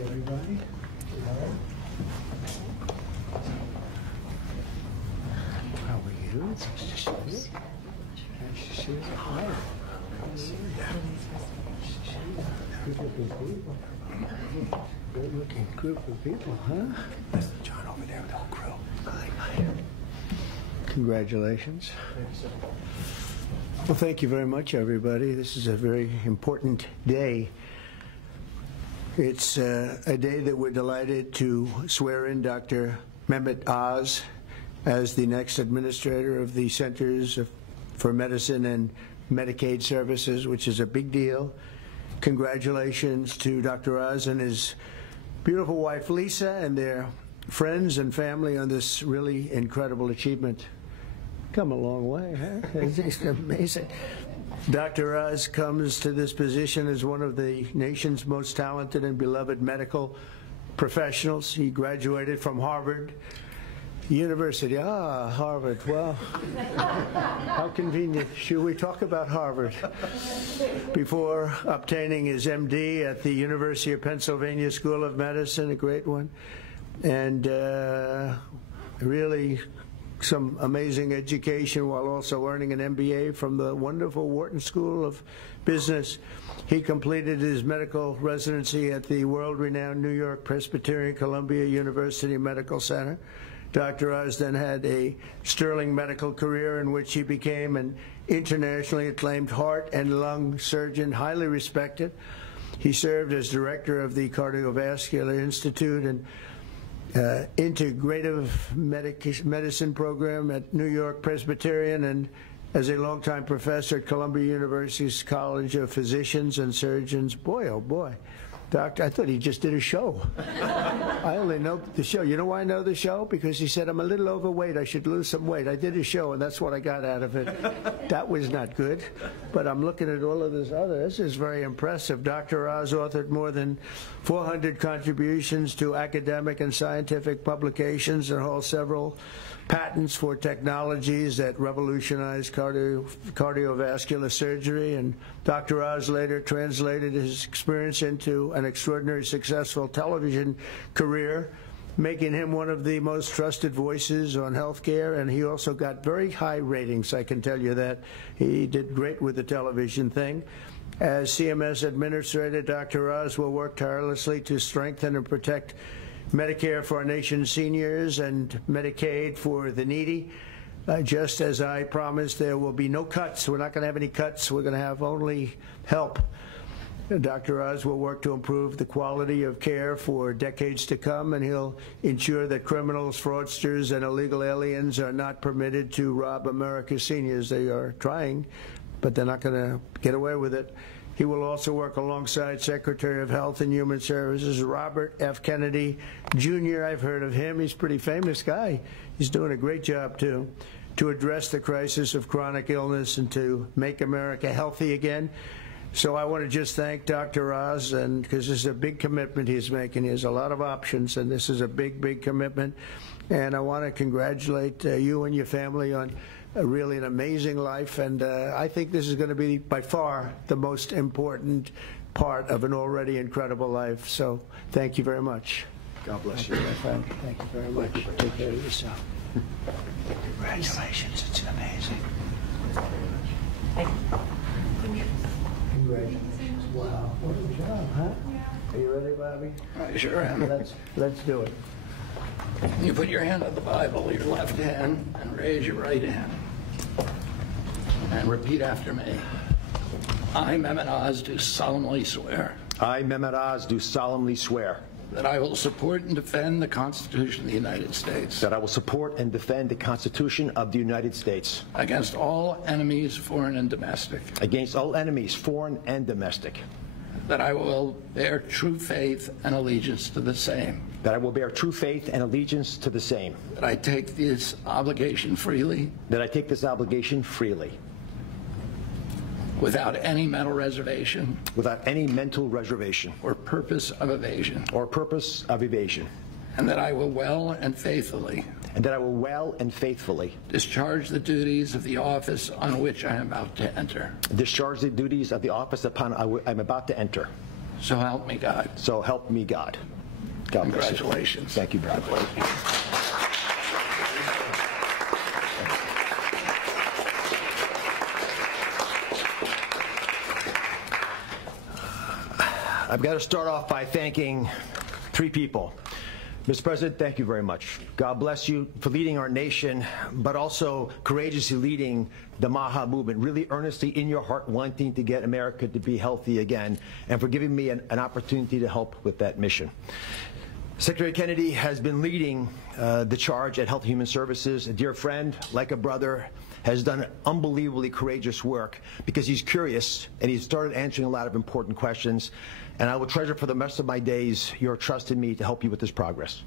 everybody. How are you? It's nice to see you. Nice to see you. Good looking group of people, huh? That's John over there with the whole crew. Congratulations. Well, thank you very much, everybody. This is a very important day. It's a day that we're delighted to swear in Dr. Mehmet Oz as the next administrator of the Centers for Medicine and Medicaid Services, which is a big deal. Congratulations to Dr. Oz and his beautiful wife, Lisa, and their friends and family on this really incredible achievement. Come a long way, huh? It's amazing. Dr. Oz comes to this position as one of the nation's most talented and beloved medical professionals. He graduated from Harvard University. Ah, Harvard. Well, how convenient. Should we talk about Harvard? Before obtaining his MD at the University of Pennsylvania School of Medicine, a great one, and really some amazing education while also earning an MBA from the wonderful Wharton School of Business. He completed his medical residency at the world-renowned New York Presbyterian Columbia University Medical Center. Dr. Oz then had a sterling medical career in which he became an internationally acclaimed heart and lung surgeon, highly respected. He served as director of the Cardiovascular Institute and integrative medicine program at New York Presbyterian, and as a longtime professor at Columbia University's College of Physicians and Surgeons. Boy, oh boy. Doctor, I thought he just did a show. I only know the show. You know why I know the show? Because he said, I'm a little overweight. I should lose some weight. I did a show, and that's what I got out of it. That was not good. But I'm looking at all of this other. This is very impressive. Dr. Oz authored more than 400 contributions to academic and scientific publications and holds several patents for technologies that revolutionize cardiovascular surgery. And Dr. Oz later translated his experience into an extraordinarily successful television career, making him one of the most trusted voices on healthcare. And he also got very high ratings, I can tell you that. He did great with the television thing. As CMS Administrator, Dr. Oz will work tirelessly to strengthen and protect Medicare for our nation's seniors and Medicaid for the needy. Just as I promised, there will be no cuts. We're not going to have any cuts. We're going to have only help. Dr. Oz will work to improve the quality of care for decades to come, and he'll ensure that criminals, fraudsters, and illegal aliens are not permitted to rob America's seniors. They are trying, but they're not going to get away with it. He will also work alongside Secretary of Health and Human Services Robert F. Kennedy, Jr. I've heard of him. He's a pretty famous guy. He's doing a great job, too, to address the crisis of chronic illness and to make America healthy again. So I want to just thank Dr. Oz, and because this is a big commitment he's making. He has a lot of options, and this is a big, big commitment. And I want to congratulate you and your family on really an amazing life, and I think this is going to be by far the most important part of an already incredible life. So thank you very much. God bless you, my friend. Thank you very much. Take care of yourself. Congratulations. It's amazing. Congratulations. Wow. What a job, huh? Are you ready, Bobby? I sure am. Let's do it. You put your hand on the Bible, your left hand, and raise your right hand. And repeat after me. I, Mehmet Oz, do solemnly swear. I, Mehmet Oz, do solemnly swear. That I will support and defend the Constitution of the United States. That I will support and defend the Constitution of the United States. Against all enemies, foreign and domestic. Against all enemies, foreign and domestic. That I will bear true faith and allegiance to the same. That I will bear true faith and allegiance to the same. That I take this obligation freely. That I take this obligation freely. Without any mental reservation. Without any mental reservation. Or purpose of evasion. Or purpose of evasion. And that I will well and faithfully. And that I will well and faithfully. Discharge the duties of the office on which I am about to enter. Discharge the duties of the office upon I'm about to enter. So help me God. So help me God. God bless you. Congratulations. Thank you, brother. I've got to start off by thanking three people. Mr. President, thank you very much. God bless you for leading our nation, but also courageously leading the MAHA movement, really earnestly in your heart wanting to get America to be healthy again, and for giving me an opportunity to help with that mission. Secretary Kennedy has been leading the charge at Health and Human Services. A dear friend, like a brother, has done unbelievably courageous work because he's curious and he's started answering a lot of important questions. And I will treasure for the rest of my days your trust in me to help you with this progress.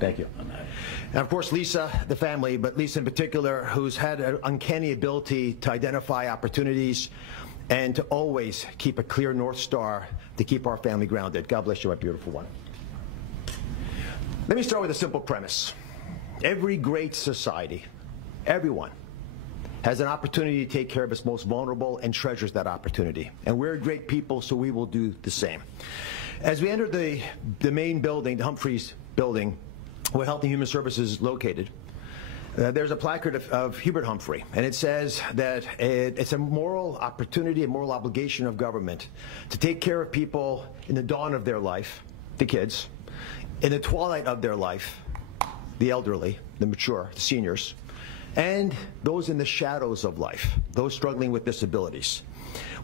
Thank you. And of course, Lisa, the family, but Lisa in particular, who's had an uncanny ability to identify opportunities and to always keep a clear North Star to keep our family grounded. God bless you, my beautiful one. Let me start with a simple premise. Every great society, everyone, has an opportunity to take care of its most vulnerable and treasures that opportunity. And we're a great people, so we will do the same. As we enter the main building, the Humphreys building, where Health and Human Services is located, there's a placard of Hubert Humphrey, and it says that it's a moral opportunity, a moral obligation of government to take care of people in the dawn of their life, the kids, in the twilight of their life, the elderly, the mature, the seniors, and those in the shadows of life, those struggling with disabilities.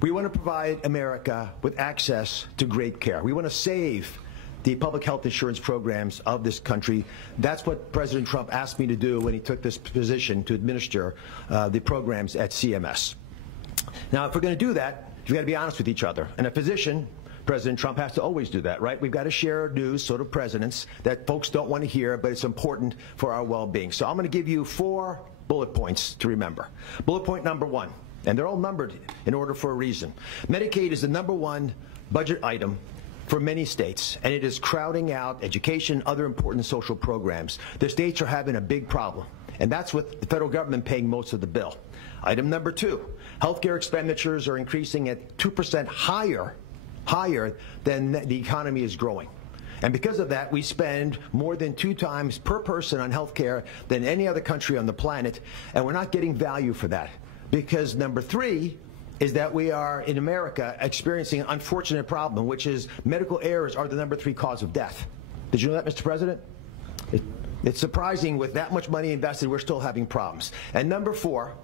We want to provide America with access to great care. We want to save the public health insurance programs of this country. That's what President Trump asked me to do when he took this position to administer the programs at CMS. Now, if we're going to do that, we've got to be honest with each other. And a physician, President Trump, has to always do that, right? We've got to share news, sort of presidents, that folks don't want to hear, but it's important for our well-being. So I'm going to give you 4 bullet points to remember. Bullet point number 1, and they're all numbered in order for a reason. Medicaid is the #1 budget item for many states, and it is crowding out education, other important social programs. The states are having a big problem, and that's with the federal government paying most of the bill. Item number 2, healthcare expenditures are increasing at 2% higher than the economy is growing. And because of that, we spend more than 2 times per person on health care than any other country on the planet, and we're not getting value for that. Because number 3 is that we are, in America, experiencing an unfortunate problem, which is medical errors are the number 3 cause of death. Did you know that, Mr. President? It's surprising with that much money invested, we're still having problems. And number 4,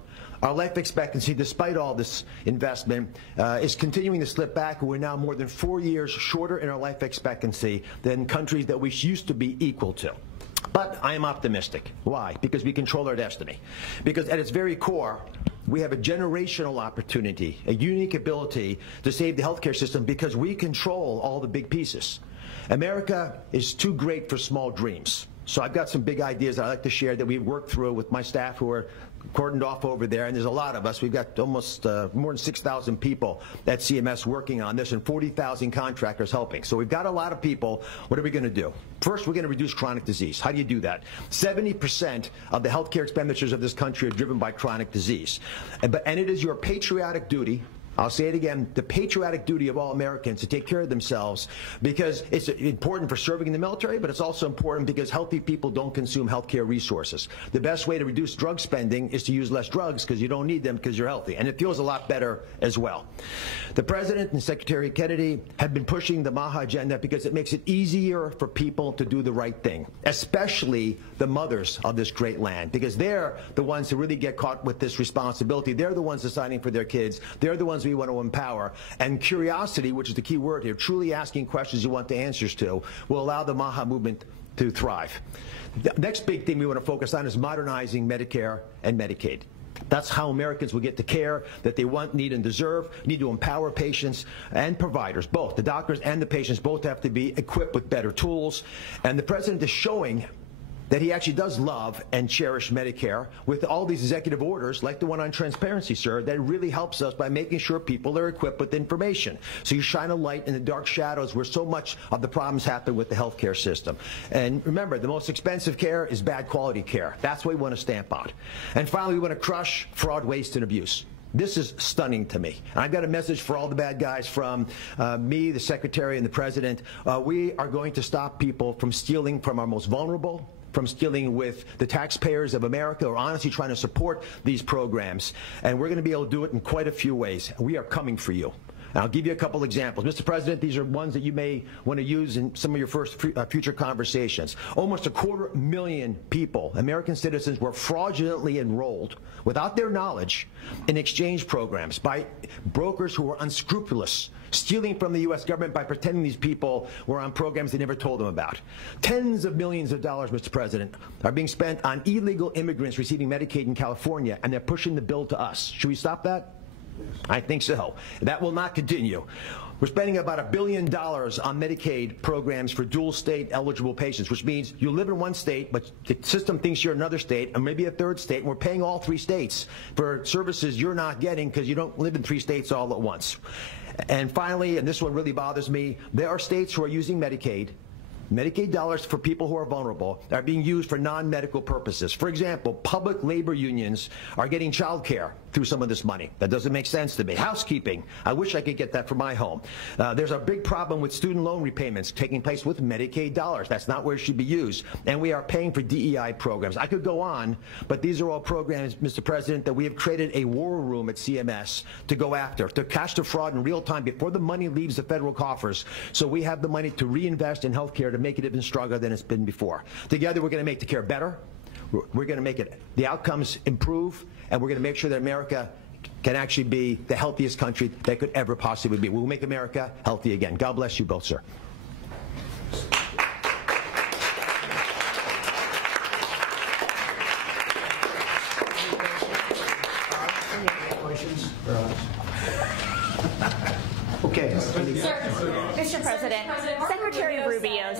our life expectancy, despite all this investment, is continuing to slip back. We're now more than 4 years shorter in our life expectancy than countries that we used to be equal to. But I am optimistic. Why? Because we control our destiny. Because at its very core, we have a generational opportunity, a unique ability to save the healthcare system because we control all the big pieces. America is too great for small dreams. So I've got some big ideas that I'd like to share that we've worked through with my staff who are cordoned off over there, and there's a lot of us. We've got almost more than 6,000 people at CMS working on this and 40,000 contractors helping. So we've got a lot of people. What are we going to do? First, we're going to reduce chronic disease. How do you do that? 70% of the healthcare expenditures of this country are driven by chronic disease. And it is your patriotic duty, I'll say it again, the patriotic duty of all Americans to take care of themselves, because it's important for serving in the military, but it's also important because healthy people don't consume healthcare resources. The best way to reduce drug spending is to use less drugs because you don't need them because you're healthy. And it feels a lot better as well. The President and Secretary Kennedy have been pushing the MAHA agenda because it makes it easier for people to do the right thing, especially the mothers of this great land, because they're the ones who really get caught with this responsibility. They're the ones deciding for their kids. They're the ones we want to empower. And curiosity, which is the key word here, truly asking questions you want the answers to, will allow the MAHA movement to thrive. The next big thing we want to focus on is modernizing Medicare and Medicaid. That's how Americans will get the care that they want, need, and deserve. Need to empower patients and providers, both. The doctors and the patients both have to be equipped with better tools. And the President is showing that he actually does love and cherish Medicare with all these executive orders, like the one on transparency, sir, that really helps us by making sure people are equipped with information. So you shine a light in the dark shadows where so much of the problems happen with the healthcare system. And remember, the most expensive care is bad quality care. That's what we want to stamp out. And finally, we want to crush fraud, waste, and abuse. This is stunning to me. And I've got a message for all the bad guys from me, the Secretary, and the President. We are going to stop people from stealing from our most vulnerable, from stealing with the taxpayers of America, or honestly trying to support these programs. And we're going to be able to do it in quite a few ways. We are coming for you. And I'll give you a couple examples. Mr. President, these are ones that you may want to use in some of your future conversations. Almost 250,000 people, American citizens, were fraudulently enrolled without their knowledge in exchange programs by brokers who were unscrupulous, stealing from the U.S. government by pretending these people were on programs they never told them about. Tens of millions of dollars, Mr. President, are being spent on illegal immigrants receiving Medicaid in California, and they're pushing the bill to us. Should we stop that? I think so. That will not continue. We're spending about $1 billion on Medicaid programs for dual state eligible patients, which means you live in one state, but the system thinks you're in another state, and maybe a third state, and we're paying all 3 states for services you're not getting because you don't live in 3 states all at once. And finally, and this one really bothers me, there are states who are using Medicaid dollars for people who are vulnerable are being used for non-medical purposes. For example, public labor unions are getting child care through some of this money. That doesn't make sense to me. Housekeeping, I wish I could get that for my home. There's a big problem with student loan repayments taking place with Medicaid dollars. That's not where it should be used. And we are paying for DEI programs. I could go on, but these are all programs, Mr. President, that we have created a war room at CMS to go after, to catch the fraud in real time before the money leaves the federal coffers, so we have the money to reinvest in health care to make it even stronger than it's been before. Together, we're going to make the care better. We're going to make the outcomes improve, and we're going to make sure that America can actually be the healthiest country that could ever possibly be. We'll make America healthy again. God bless you both, sir. Okay. Mr. President, Secretary Rubio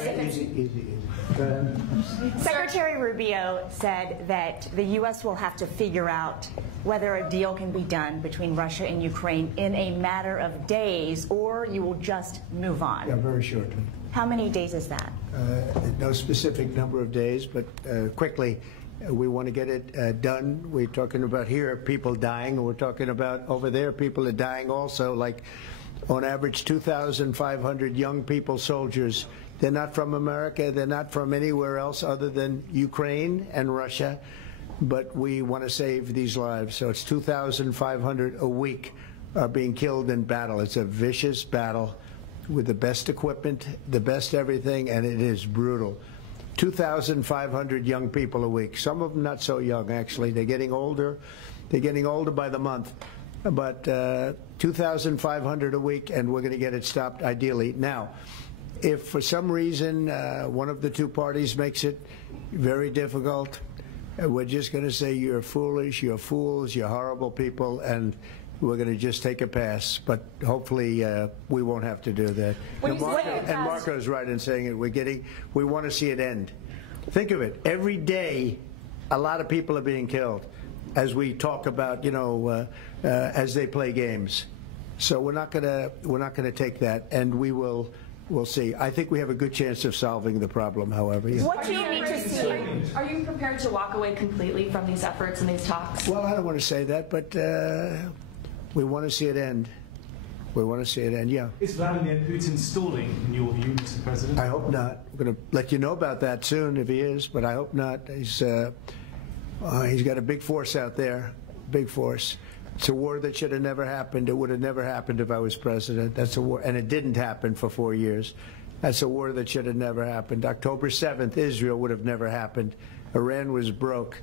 Secretary Rubio said that the U.S. will have to figure out whether a deal can be done between Russia and Ukraine in a matter of days, or you will just move on. Yeah, very shortly. How many days is that? No specific number of days, but quickly. We want to get it done. We're talking about here people dying, and we're talking about over there people are dying also, like on average 2,500 young people, soldiers. They're not from America. They're not from anywhere else other than Ukraine and Russia, but we want to save these lives. So it's 2,500 a week are being killed in battle. It's a vicious battle with the best equipment, the best everything, and it is brutal. 2,500 young people a week. Some of them not so young, actually. They're getting older. They're getting older by the month. But 2,500 a week, and we're going to get it stopped, ideally. Now, if for some reason one of the two parties makes it very difficult, we're just going to say you're foolish, you're fools, you're horrible people, and we're going to just take a pass. But hopefully we won't have to do that. And Marco's right in saying it. We want to see it end. Think of it. Every day, a lot of people are being killed as we talk about, as they play games. So we're not going to take that, and we'll see. I think we have a good chance of solving the problem, however. Yeah. What do you need to see? Are you prepared to walk away completely from these efforts and these talks? Well, I don't want to say that, but we want to see it end. We want to see it end, yeah. Is Vladimir Putin stalling, in your view, Mr. President? I hope not. I'm going to let you know about that soon if he is, but I hope not. He's got a big force out there, big force. It's a war that should have never happened. It would have never happened if I was president. That's a war, and it didn't happen for 4 years. That's a war that should have never happened. October 7th, Israel would have never happened. Iran was broke.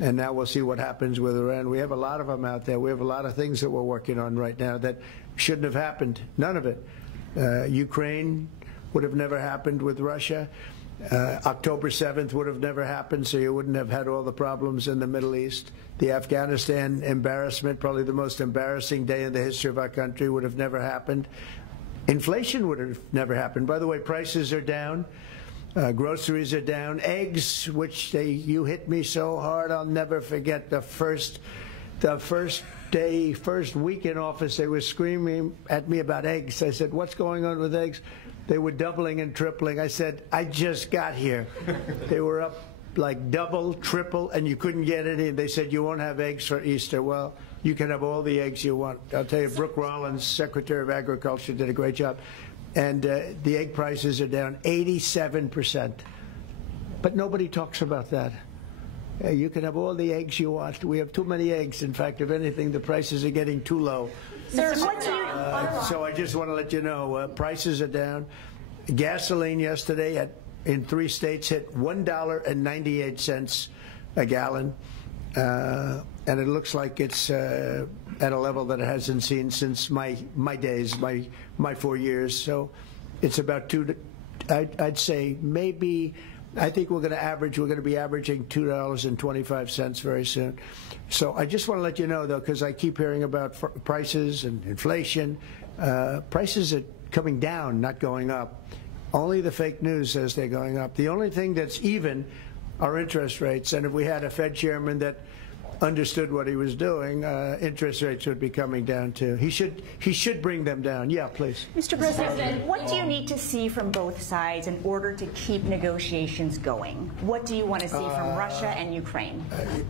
And now we'll see what happens with Iran. We have a lot of them out there. We have a lot of things that we're working on right now that shouldn't have happened. None of it. Ukraine would have never happened with Russia. October 7th would have never happened, so you wouldn't have had all the problems in the Middle East. The Afghanistan embarrassment, probably the most embarrassing day in the history of our country, would have never happened. Inflation would have never happened. By the way, prices are down. Groceries are down. Eggs, which you hit me so hard, I'll never forget the first week in office, they were screaming at me about eggs. I said, what's going on with eggs? They were doubling and tripling. I said, I just got here. They were up like double, triple, and you couldn't get any. They said, you won't have eggs for Easter. Well, You can have all the eggs you want. I'll tell you, Brooke Rollins, Secretary of Agriculture, did a great job. And the egg prices are down 87%. But nobody talks about that. You can have all the eggs you want. We have too many eggs. In fact, if anything, the prices are getting too low. Sir, what do you... So I just want to let you know, prices are down. Gasoline yesterday in 3 states hit $1.98 a gallon. And it looks like it's at a level that it hasn't seen since my days, my 4 years. So it's about I'd say maybe... I think we're going to be averaging $2.25 very soon. So I just want to let you know, though, because I keep hearing about prices and inflation. Prices are coming down, not going up. Only the fake news says they're going up. The only thing that's even are interest rates. And if we had a Fed chairman that understood what he was doing, interest rates would be coming down too. He should bring them down. Yeah, please. Mr. President, what do you need to see from both sides in order to keep negotiations going? What do you want to see from Russia and Ukraine?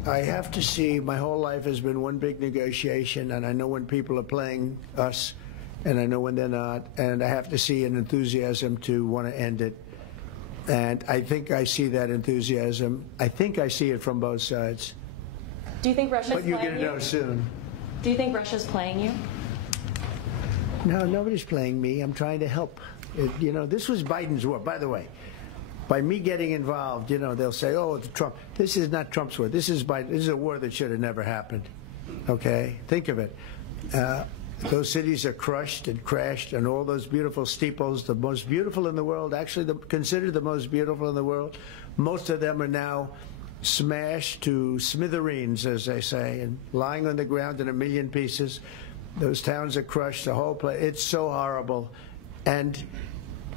I have to see. My whole life has been one big negotiation, and I know when people are playing us, and I know when they're not, and I have to see an enthusiasm to want to end it. And I think I see that enthusiasm. I think I see it from both sides. Do you think Russia's But you're playing going to know soon. Do you think Russia's playing you? No, nobody's playing me. I'm trying to help. You know, this was Biden's war. By the way, by me getting involved, you know, they'll say, oh, it's Trump. This is not Trump's war. This is Biden. This is a war that should have never happened. Okay? Think of it. Those cities are crushed and crashed, and all those beautiful steeples, the most beautiful in the world, actually considered the most beautiful in the world, most of them are now smashed to smithereens, as they say, and lying on the ground in a million pieces. Those towns are crushed, the whole place. It's so horrible. And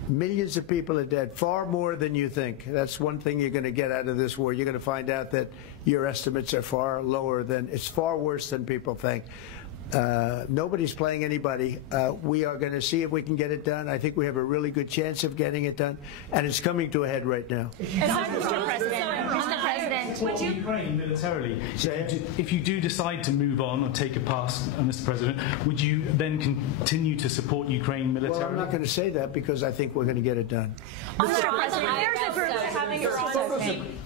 millions of people are dead, far more than you think. That's one thing you're going to get out of this war. You're going to find out that your estimates are far lower than, it's far worse than people think. Nobody's playing anybody. We are going to see if we can get it done. I think we have a really good chance of getting it done, and it's coming to a head right now. Mr. President, would you Ukraine militarily? If you do decide to move on or take a pass, Mr. President, would you then continue to support Ukraine militarily? Well, I'm not going to say that because I think we're going to get it done. Mr. President,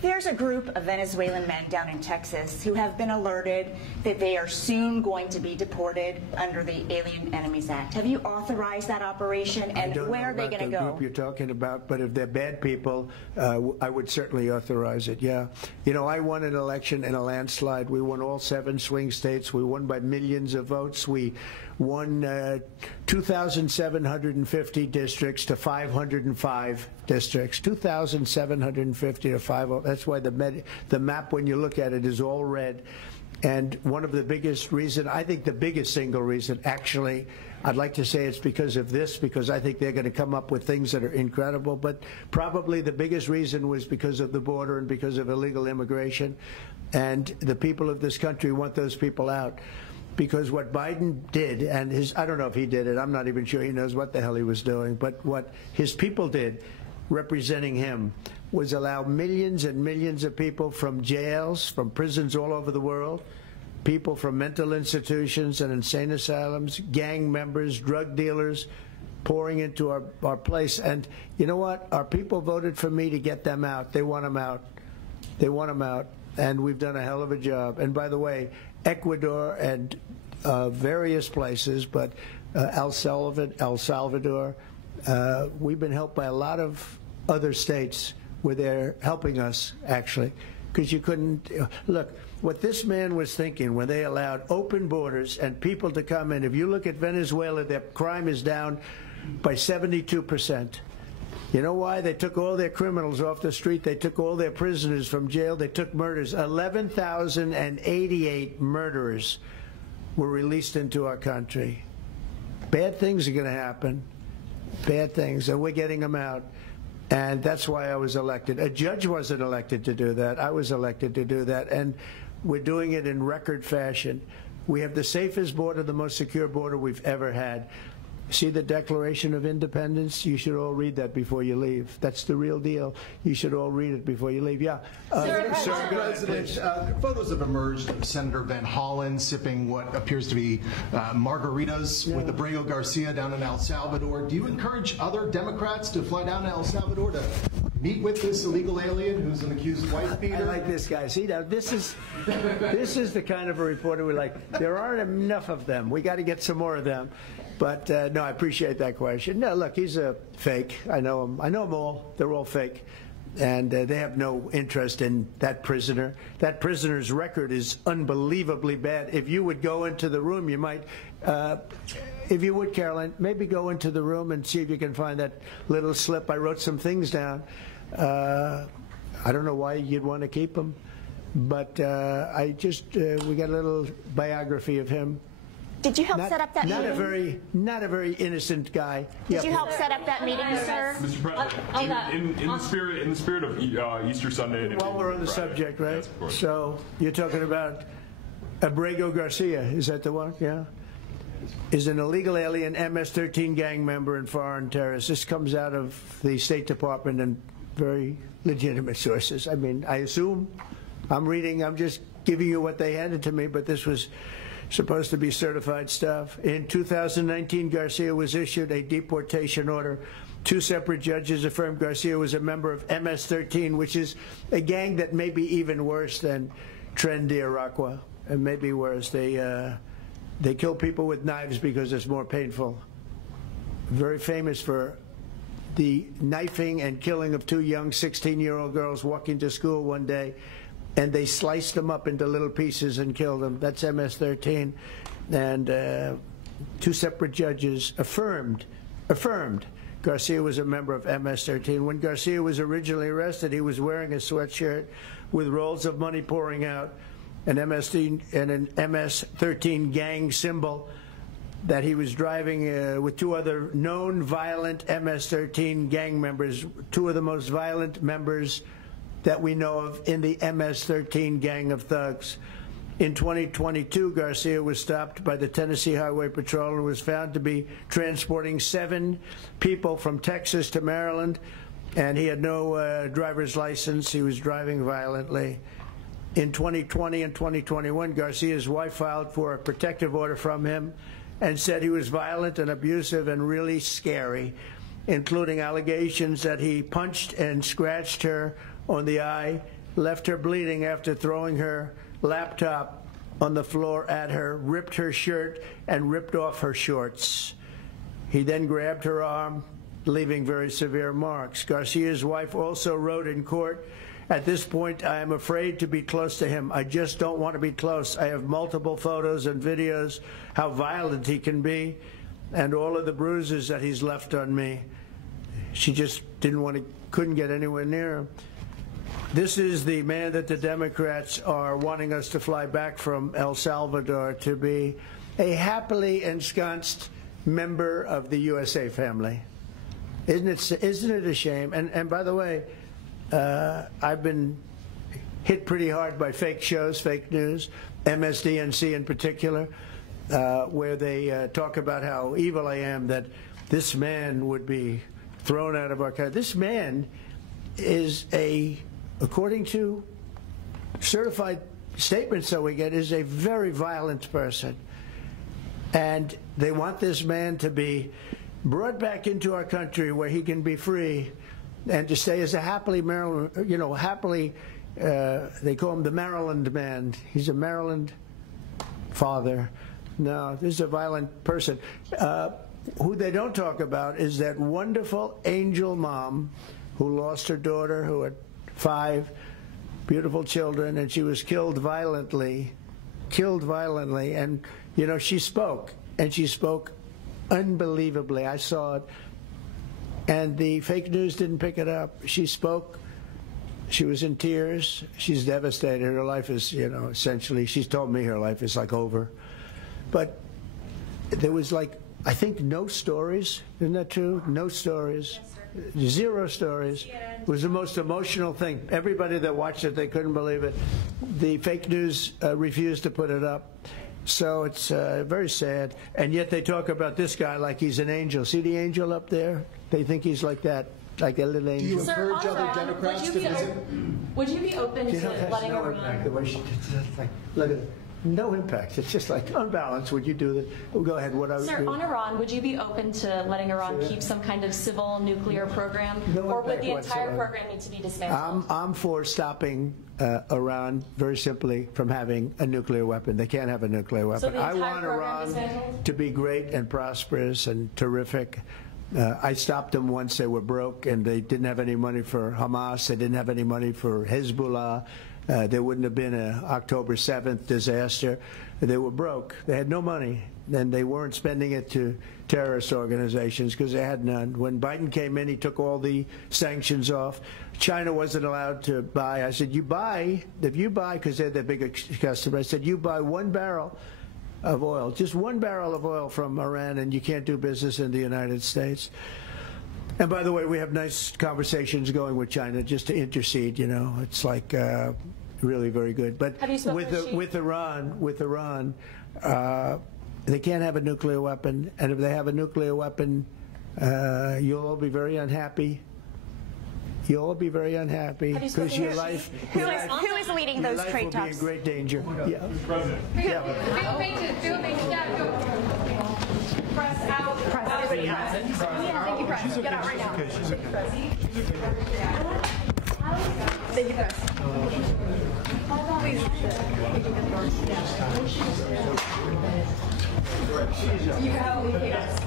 there's a group of Venezuelan men down in Texas who have been alerted that they are soon going to be deported under the Alien Enemies Act. Have you authorized that operation, and where are they going to go? I don't know about the group you're talking about, but if they're bad people, I would certainly authorize it, yeah. You know, I won an election in a landslide. We won all 7 swing states. We won by millions of votes. We won 2,750 districts to 505 districts. 2,750 to 5. That's why the map, when you look at it, is all red. And one of the biggest reasons, I think the biggest single reason, actually, I'd like to say it's because of this, because I think they're going to come up with things that are incredible. But probably the biggest reason was because of the border and because of illegal immigration. And the people of this country want those people out. Because what Biden did, and I don't know if he did it, I'm not even sure he knows what the hell he was doing, but what his people did, representing him, was allow millions and millions of people from jails, from prisons all over the world, people from mental institutions and insane asylums, gang members, drug dealers, pouring into our place. And you know what? Our people voted for me to get them out. They want them out. They want them out. And we've done a hell of a job. And by the way, Ecuador and various places, but El Salvador, we've been helped by a lot of other states where they're helping us, actually, because you couldn't look. What this man was thinking when they allowed open borders and people to come in, if you look at Venezuela, their crime is down by 72%. You know why? They took all their criminals off the street. They took all their prisoners from jail. They took murders. 11,088 murderers were released into our country. Bad things are going to happen. Bad things. And we're getting them out. And that's why I was elected. A judge wasn't elected to do that. I was elected to do that. And we're doing it in record fashion. We have the safest border, the most secure border we've ever had. See the Declaration of Independence? You should all read that before you leave. That's the real deal. You should all read it before you leave. Yeah. Mr. President, photos have emerged of Senator Van Hollen sipping what appears to be margaritas with Abrego Garcia down in El Salvador. Do you encourage other Democrats to fly down to El Salvador to meet with this illegal alien who's an accused wife beater? I like this guy. See, now this is the kind of a reporter we like. There aren't enough of them. We got to get some more of them. But no, I appreciate that question. No, look, he's a fake. I know him. I know them all. They're all fake. And they have no interest in that prisoner. That prisoner's record is unbelievably bad. If you would go into the room, you might, if you would, Caroline, maybe go into the room and see if you can find that little slip. I wrote some things down. I don't know why you'd want to keep him, but we got a little biography of him. Did you help set up that meeting? Not a very innocent guy. Did you help set up that meeting, sir? Mr. President, in the spirit of Easter Sunday. While we're on the subject, right? Yes, so you're talking about Abrego Garcia, is that the one? Yeah. Is an illegal alien MS-13 gang member and foreign terrorist. This comes out of the State Department and very legitimate sources. I mean, I assume I'm just giving you what they handed to me, but this was supposed to be certified stuff. In 2019, Garcia was issued a deportation order. 2 separate judges affirmed Garcia was a member of MS-13, which is a gang that may be even worse than Tren de Aragua, and maybe worse. They kill people with knives because it's more painful. Very famous for the knifing and killing of 2 young 16-year-old girls walking to school one day, and they sliced them up into little pieces and killed them. That's MS-13. And 2 separate judges affirmed Garcia was a member of MS-13. When Garcia was originally arrested, he was wearing a sweatshirt with rolls of money pouring out, an MS-13 gang symbol that he was driving with 2 other known violent MS-13 gang members, 2 of the most violent members that we know of in the MS-13 gang of thugs. In 2022, Garcia was stopped by the Tennessee Highway Patrol and was found to be transporting 7 people from Texas to Maryland, and he had no driver's license. He was driving violently. In 2020 and 2021, Garcia's wife filed for a protective order from him and said he was violent and abusive and really scary, including allegations that he punched and scratched her on the eye, left her bleeding after throwing her laptop on the floor at her, ripped her shirt, and ripped off her shorts. He then grabbed her arm, leaving very severe marks. Garcia's wife also wrote in court, "At this point, I am afraid to be close to him. I just don't want to be close. I have multiple photos and videos how violent he can be and all of the bruises that he's left on me." She just couldn't get anywhere near him. This is the man that the Democrats are wanting us to fly back from El Salvador to be a happily ensconced member of the USA family. Isn't it a shame? And by the way, I've been hit pretty hard by fake shows, fake news, MSDNC in particular, where they talk about how evil I am, that this man would be thrown out of our country. This man is according to certified statements that we get, is a very violent person. And they want this man to be brought back into our country where he can be free and to stay as a happily Maryland, they call him the Maryland man. He's a Maryland father. No, this is a violent person. Who they don't talk about is that wonderful angel mom who lost her daughter, who had 5 beautiful children, and she was killed violently. And, she spoke, and she spoke unbelievably. I saw it. And the fake news didn't pick it up. She spoke. She was in tears. She's devastated. Her life is, essentially, she's told me her life is like over. But there was I think no stories. Isn't that true? No stories. Yes, 0 stories. It was the most emotional thing. Everybody that watched it, they couldn't believe it. The fake news refused to put it up. So it's very sad. And yet they talk about this guy like he's an angel. See the angel up there? They think he's like that, like a little angel. Do you encourage other Democrats to visit? Would you be open to letting no impact, the way she just like, look at it. No impact. It's just like unbalanced. Would you do that? Well, go ahead. What I would Sir, do. on Iran, would you be open to letting Iran keep some kind of civil nuclear program? No or would impact the entire whatsoever. program need to be dismantled? I'm for stopping Iran, very simply, from having a nuclear weapon. They can't have a nuclear weapon. So the I entire want program Iran dismantled? to be great and prosperous and terrific. I stopped them once they were broke and they didn't have any money for Hamas. They didn't have any money for Hezbollah. There wouldn't have been an October 7th disaster. They were broke. They had no money, and they weren't spending it to terrorist organizations because they had none. When Biden came in, he took all the sanctions off. China wasn't allowed to buy. I said, if you buy, because they're the biggest customer, I said, you buy 1 barrel of oil, just 1 barrel of oil from Iran, and you can't do business in the United States. And by the way, we have nice conversations going with China just to intercede. You know, it's like really very good. But with Iran, they can't have a nuclear weapon, and if they have a nuclear weapon, you'll all be very unhappy. You'll all be very unhappy because your life. Who is leading those trade talks? Will be in great danger. Yeah. President. Yeah. Press out. Press out. Everybody out. Thank you, press. Get out right now. Okay, she's okay. Thank you, press. Please. You can help me.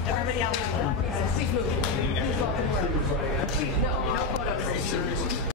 Everybody else. Please move. No photos.